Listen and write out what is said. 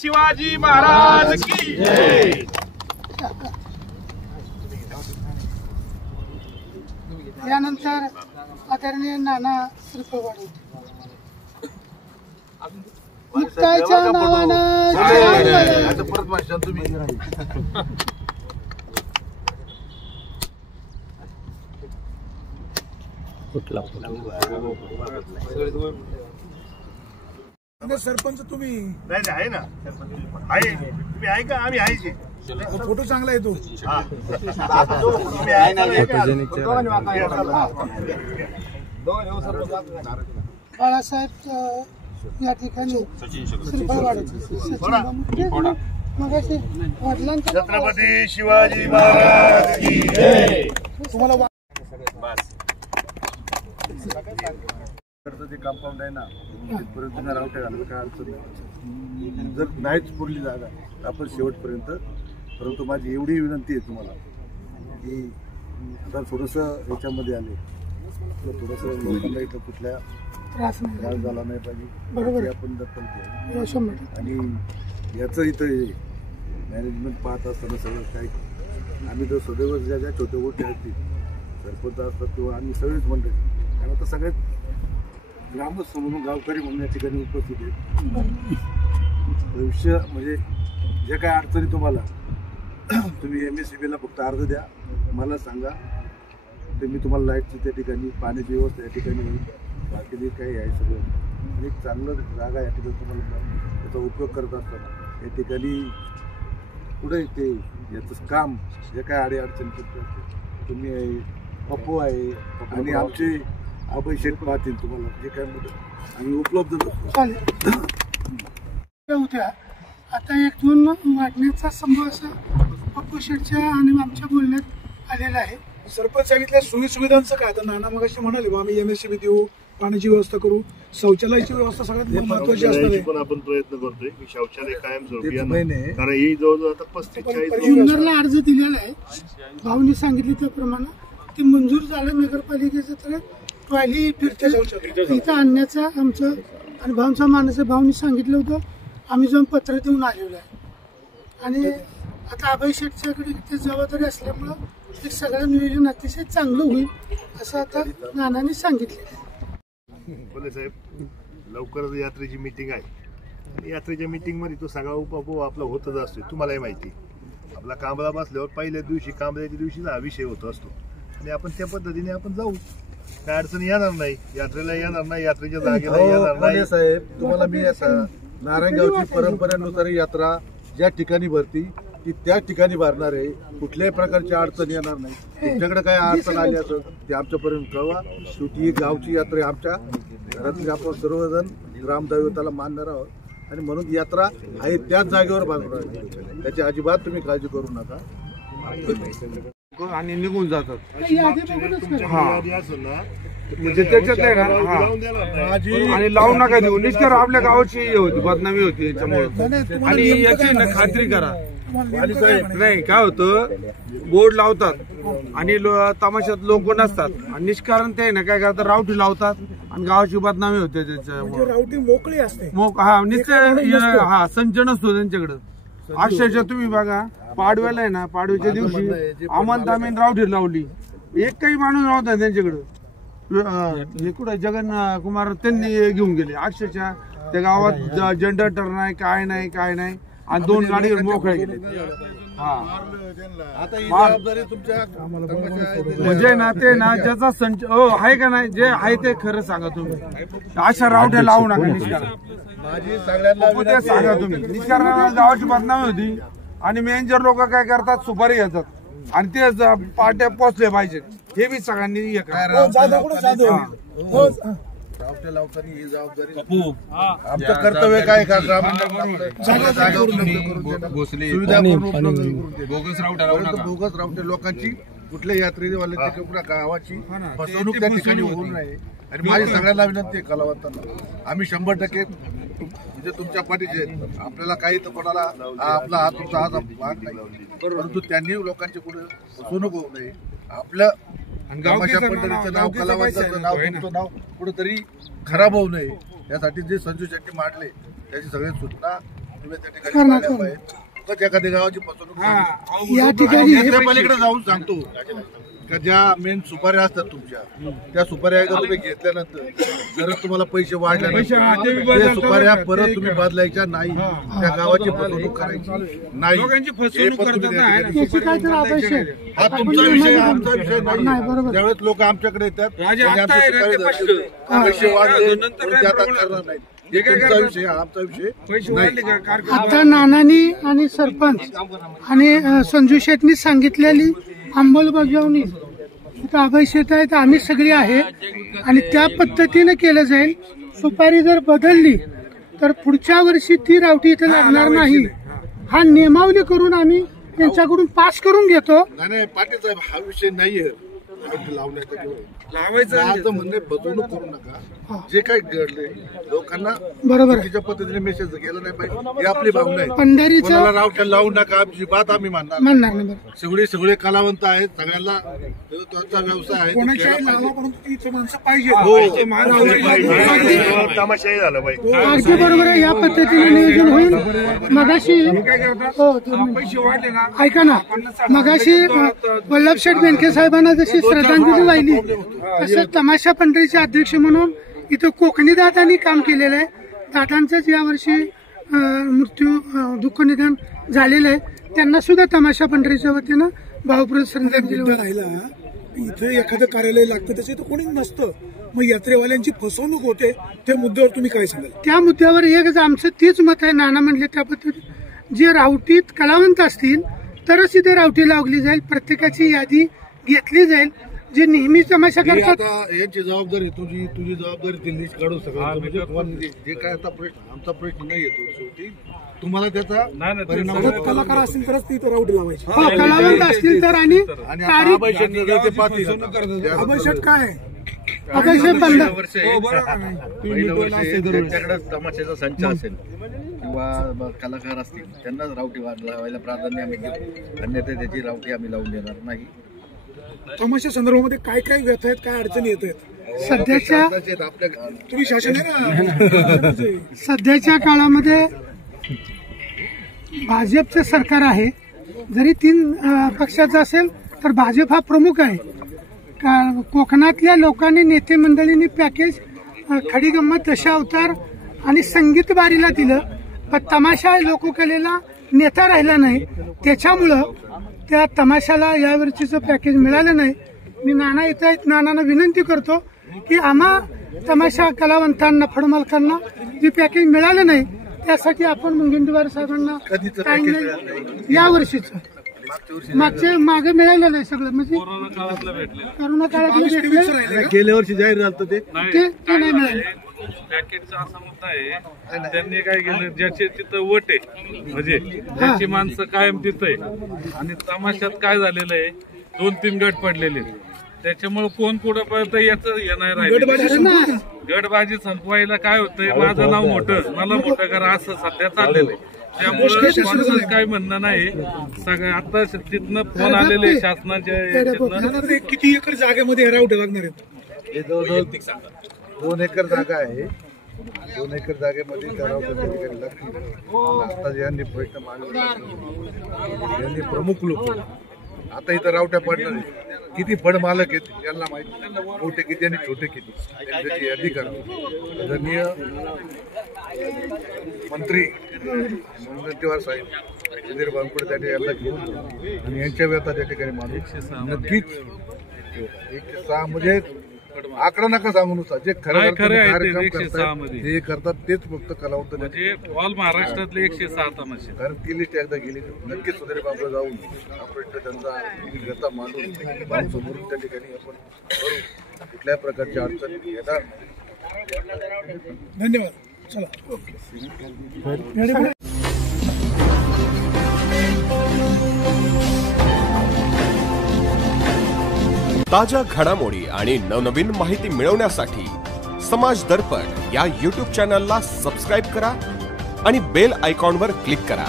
शिवाजी महाराज की जय। यानंतर आदरणीय नाना श्रीफळवाडी मुक्ताच्या नावानं परत भाषण तुम्ही सरपंच तुम्ही नाही आहे ना, आहे तुम्ही आहे का? आम्ही आहे की फोटो चांगला येतो। बाळासाहेब या ठिकाणी मगाशी वडिलांच्या छत्रपती शिवाजी महाराज की जय। तुम्हाला जे कंपाऊंड आहे ना तिथपर्यंत रावट्या घालणं काय अडचण नाही, जर नाहीच पुरली जागा आपण शेवटपर्यंत। परंतु माझी एवढी विनंती आहे तुम्हाला की आता थोडंसं याच्यामध्ये आले तर थोडंसं लोकांना इथं कुठल्या त्रास झाला नाही पाहिजे, बरोबर आपण दखल घ्या। आणि याचं इथं मॅनेजमेंट पाहत असताना सगळं काय आम्ही तर सदैव ज्या ज्या छोट्या गोष्टी असतील सरपंच असतात किंवा आम्ही सगळेच मंडळी, कारण आता सगळ्यात ग्रामस्थ म्हणून गावकरी म्हणून या ठिकाणी उपस्थित आहेत। भविष्य म्हणजे जे काय अडचणी तुम्हाला तुम्ही MSCB ला फक्त अर्ज द्या, मला सांगा, ते मी तुम्हाला लाईटची त्या ठिकाणी पाण्याची व्यवस्था या ठिकाणी होईल, बाकी काही आहे सगळं। आणि एक चांगलं जागा या ठिकाणी तुम्हाला त्याचा उपयोग करत असताना या ठिकाणी पुढे ते याचं काम जे काय अडीअडचणी करत तुम्ही पप्पू आहे आणि आमचे अभय शेठ पाहतील तुम्हाला जे काय मदत आम्ही उपलब्ध होत्या। आता एक दोन वाढण्याचा संभव असा पप्पू शेठच्या आणि आमच्या बोलण्यात आलेला आहे। सरपंच सांगितल्या सोयी सुविधांचं काय? आता नाना मगाशी म्हणाले आम्ही MSCB देऊ, पाण्याची व्यवस्था करू, शौचालयाची व्यवस्था सगळ्यात महत्वाची असणार आहे। पण आपण प्रयत्न करतोय की शौचालय कायम स्वरूपी महिने कारण ही जवळजवळ आता 35-40 जुन्नरला अर्ज दिलेला आहे। भाऊनी सांगितले त्याप्रमाणे ते मंजूर झालं नगरपालिकेचं, तर टॉयलेट फिरते इथं आणण्याचा आमचं आणि भाऊंचा मानस आहे। भाऊनी सांगितलं होतं, आम्ही जाऊन पत्र देऊन आलेलो आहे। आणि आता अभय शेठच्याकडे ते जबाबदारी असल्यामुळं ते सगळं नियोजन अतिशय चांगलं होईल असं आता नानांनी सांगितलं। बोले साहेब, लवकरच यात्रेची मीटिंग आहे आणि यात्रेच्या मीटिंग मध्ये तो सगळा उपभोग आपला होतच असतो, तुम्हालाही माहिती। आपला कांबळा बसल्यावर पहिल्या दिवशी कांबळ्याच्या दिवशी हा विषय होत असतो आणि आपण त्या पद्धतीने आपण जाऊ, काय अडचण येणार नाही, यात्रेला येणार नाही, यात्रेच्या जागेला येणार नाही। साहेब तुम्हाला मी आता नारायणगावची परंपरेनुसार यात्रा ज्या ठिकाणी भरती ती त्या ठिकाणी भरणार आहे, कुठल्याही प्रकारची अडचण येणार नाही। तुमच्याकडे काय अडचण आली असेल ते आमच्यापर्यंत कळवा। शेवटी ही गावची यात्रा आमच्या घरातली आपण सर्वजण ग्रामदैवताला मानणार आहोत आणि म्हणून यात्रा आहे त्याच जागेवर बांधणार आहे, त्याची अजिबात तुम्ही काळजी करू नका। आणि निघून जातात म्हणजे त्याच्यात नाही ना, आणि लावू नका देऊ निष्कर आपल्या गावाची होती बदनामी होती याच्यामुळे। आणि याची ना खात्री करा, नाही काय होतं बोर्ड लावतात आणि तमाशात लोक नसतात आणि निष्कारण ते ना काय करतात रावटी लावतात आणि गावाची बदनामी होते त्याच्यामुळे। रावटी मोकळी असते, हा निश्चय हा संच नसतो त्यांच्याकडे। अक्षरशः तुम्ही बघा पाडव्याला आहे ना, पाडव्याच्या दिवशी अमलतामीन रावटी लावली, एक काही माणूस नव्हता त्यांच्याकडे। हे कुठं जगन कुमार त्यांनी घेऊन गेले, अक्षरशः त्या गावात जनरेटर नाही, काय नाही काय नाही, आणि 2 गाडीवर मोकळे गेले। म्हणजे ना ते ना ज्याचा संच आहे का नाही, जे आहे ते खरं सांगा तुम्ही, अशा रावट्या लावू नका निष्कारण। ते सांगा तुम्ही, निष्कारण गावाची बदनामी होती आणि मॅनेजर लोक काय करतात सुपारी घेतात आणि ते पाट्या पोचले पाहिजे, हे बी सगळ्यांनी हे करा। रावट्या लावताना ही जबाबदारी आमचं कर्तव्य काय का बोगस रावट्या लोकांची कुठल्या यात्रेवाल्याची कुठल्या गावाची फसवणूक त्या ठिकाणी होऊ नये। आणि माझी सगळ्यांना विनंती आहे कलावंतांना, आम्ही 100% म्हणजे तुमच्या पाठीचे आहेत, आपल्याला काही तर कोणाला आपला हात तुमचा हात भाग नाही, परंतु त्यांनी लोकांची कुठे फसवणूक होऊ नये, आपलं तमाशा मंडळीचं नाव कलावंताचं नाव तुमचं नाव कुठेतरी खराब होऊ नये यासाठी जे संजू शेट्टी मांडले त्याची सगळ्या सूचना तुम्ही त्या ठिकाणी पाहिल्या पाहिजे. उगाच एखाद्या गावाची फसवणूक झाली. या ठिकाणी आणि त्याच्या पलीकडे जाऊन सांगतो का ज्या मेन सुपाऱ्या असतात तुमच्या त्या सुपाऱ्या एकदा तुम्ही घेतल्यानंतर जर तुम्हाला पैसे वाढल्यानंतर त्या सुपाऱ्या परत तुम्ही बदलायच्या नाही, त्या गावाची फसवणूक करायची नाही. लोकांची फसवणूक करतात ना, आहे ना. त्याची काय तर अपेक्षा आहे. हा तुमचा विषय आमचा विषय नाही, नाही. बरोबर. ज्यावेळेस लोक आमच्याकडे येतात राजा आणि आता आमच्या आहे ना, सुपारी ते धरतात. पश्चिम. पैसे वाढले नंतर म्हणून काय ते आता प्रॉब्लेम? करणार नाही. हे काय तुमचा करतात? विषय आमचा विषय पैसे नाही. वाढले का कारखाना? आता नानांनी आणि सरपंच आणि संजू शेटनी सांगितलेली अंमलबजावणी इथं अभय शेट आहे तर आम्ही सगळी आहे आणि त्या पद्धतीने केलं जाईल. सुपारी जर बदलली तर पुढच्या वर्षी ती रावटी इथं लागणार नाही. हा नियमावली करून आम्ही त्यांच्याकडून पास करून घेतो. नाही पाटील साहेब, हा विषय नाहीये लावण्याचा किंवा लावायचं माझं म्हणणं आहे, फसवणूक करू नका. जे काही घडले लोकांना बरोबर आहे. चुकीच्या पद्धतीने मेसेज गेला नाही पाहिजे, ही आपली भावना आहे. पंढरीचं कोणाला रावट्या लावू नका, आमची बात आम्ही मानणार नाही. म्हणणार नाही. बरोबर. सगळे कलावंत आहेत, सगळ्यांना त्यांचा व्यवसाय आहे, तो कोणाच्याही केला लावा, पाहिजे. परंतु इथे माणसं पाहिजे. तमाशाही झालं पाहिजे. अगदी बरोबर आहे. या पद्धतीने नियोजन होईल. मगाशी काय करतात? हो, तुम्ही- पैसे वाढले ना, ऐका ना, मगाशी वल्लभ शेठ बेनके साहेबांना जशी श्रद्धांजली वाहिली तसं तमाशा पंढरीचे अध्यक्ष म्हणून इथं कोकणी दादांनी काम केलेलं आहे. दादांचंच यावर्षी मृत्यू दुःख निधन झालेलं आहे. त्यांना सुद्धा तमाशा पंढरीच्या वतीनं भावपूर्ण श्रद्धांजली मुद्दा वाहिली. राहिला इथे एखादं कार्यालय लागतं त्याचं इथं कोणी नसतं, मग यात्रेवाल्यांची फसवणूक होते. त्या मुद्द्यावर तुम्ही काय सांगाल? त्या मुद्द्यावर एकच आमचं तीच मत आहे. नाना म्हणले त्या पद्धतीने जे रावटीत कलावंत असतील तरच इथे रावटी लावली जाईल. प्रत्येकाची यादी घेतली जाईल. जे नेहमी तमाशा ही करतात आता यांची जबाबदारी, तुझी जबाबदारी ती लिस्ट काढून सगळं म्हणजे तुम्हाला जे काय आता प्रश्न, आमचा प्रश्न नाही येतो शेवटी तुम्हाला त्याचा परिणाम जर कलाकार असतील तरच ती इथं राऊट लावायची. हो, कलावंत असतील तर आणि आणि तारीख अभय शेट ते पाहतील आता. अभय शेट काय आहे? अभयशेठ बंद पहिलं वर्ष त्यांच्याकडे तमाशाचा संच असेल किंवा कलाकार असतील त्यांनाच रावटी लावायला प्राधान्य आम्ही देऊ, अन्यथा त्याची रावटी आम्ही लावून देणार नाही. तमाशा संदर्भामध्ये काय काय व्यथा आहेत, काय अडचणी येत आहेत? सध्याच्या आपल्या तुम्ही शासन आहे ना. सध्याच्या काळामध्ये भाजपचं सरकार आहे. जरी 3 पक्षाचं असेल तर भाजप हा प्रमुख आहे. कोकणातल्या लोकांनी, नेते मंडळींनी पॅकेज खडी गंमत, दशावतार आणि संगीत बारीला दिलं, पण तमाशा लोककलेला नेता राहिला नाही. त्याच्यामुळं त्या तमाशाला यावर्षीचं पॅकेज मिळालं नाही. मी नाना येत आहेत, नानांना विनंती करतो की आम्हा तमाशा कलावंतांना, फडमालकांना जे पॅकेज मिळालं नाही त्यासाठी आपण मुनगंटीवार साहेबांना टाइमलाईन यावर्षीचं मागे मिळालं नाही सगळं, म्हणजे कोरोना काळात भेटलं, गेल्या वर्षी जाहीर झालं ते ते नाही मिळालं. पॅकेजचा असा मुद्दा आहे, त्यांनी काय केलं, ज्याचे तिथं वट आहे म्हणजे ज्याची माणसं कायम तिथं आहे आणि तमाशात काय झालेलं आहे, 2-3 गट पडलेले आहेत. त्याच्यामुळे कोण पुढं पडतं याचं हे नाही राहिलं. गटबाजी संपवायला काय होतंय, माझं नाव मोठं, मला मोठं करा, असं सध्या चाललेलं आहे. त्यामुळे कोणाचंच काय म्हणणं नाही. सगळं आता तिथनं फोन आलेले शासनाच्या किती एकर जागेमध्ये हे राऊट लागणार आहेत? हे जवळजवळ 2 एकर जागा आहे. 2 एकर जागेमध्ये ठराव लागतील. आता ज्यांनी प्रश्न मांडले यांनी प्रमुख लोक आता इथं रावट्या पडणार आहेत. किती फड मालक आहेत यांना माहिती, मोठे किती आणि छोटे किती, त्याची यादी करा. आदरणीय मंत्री मुनगंटीवार साहेब, सुधीर बानकुळे यांना घेऊन आणि यांच्या व्यथा त्या ठिकाणी मानून नक्कीच 106 म्हणजे आकडा नका सांगू नुसार जे खरं कार्यक्रम करतात जे करतात तेच फक्त कलावंत म्हणजे ऑल महाराष्ट्रातले 106 तमाशे. कारण ती लिस्ट एकदा गेली नक्कीच सुधीर बाबा जाऊन आपण त्यांचा व्यथा मांडून समोरून त्या ठिकाणी आपण करू. कुठल्याही प्रकारची अडचण येणार. धन्यवाद. चला. ताज्या घडामोडी आणि नवनवीन माहिती मिळवण्यासाठी समाज दर्पण या YouTube चॅनलला सबस्क्राईब करा आणि बेल आयकॉनवर क्लिक करा.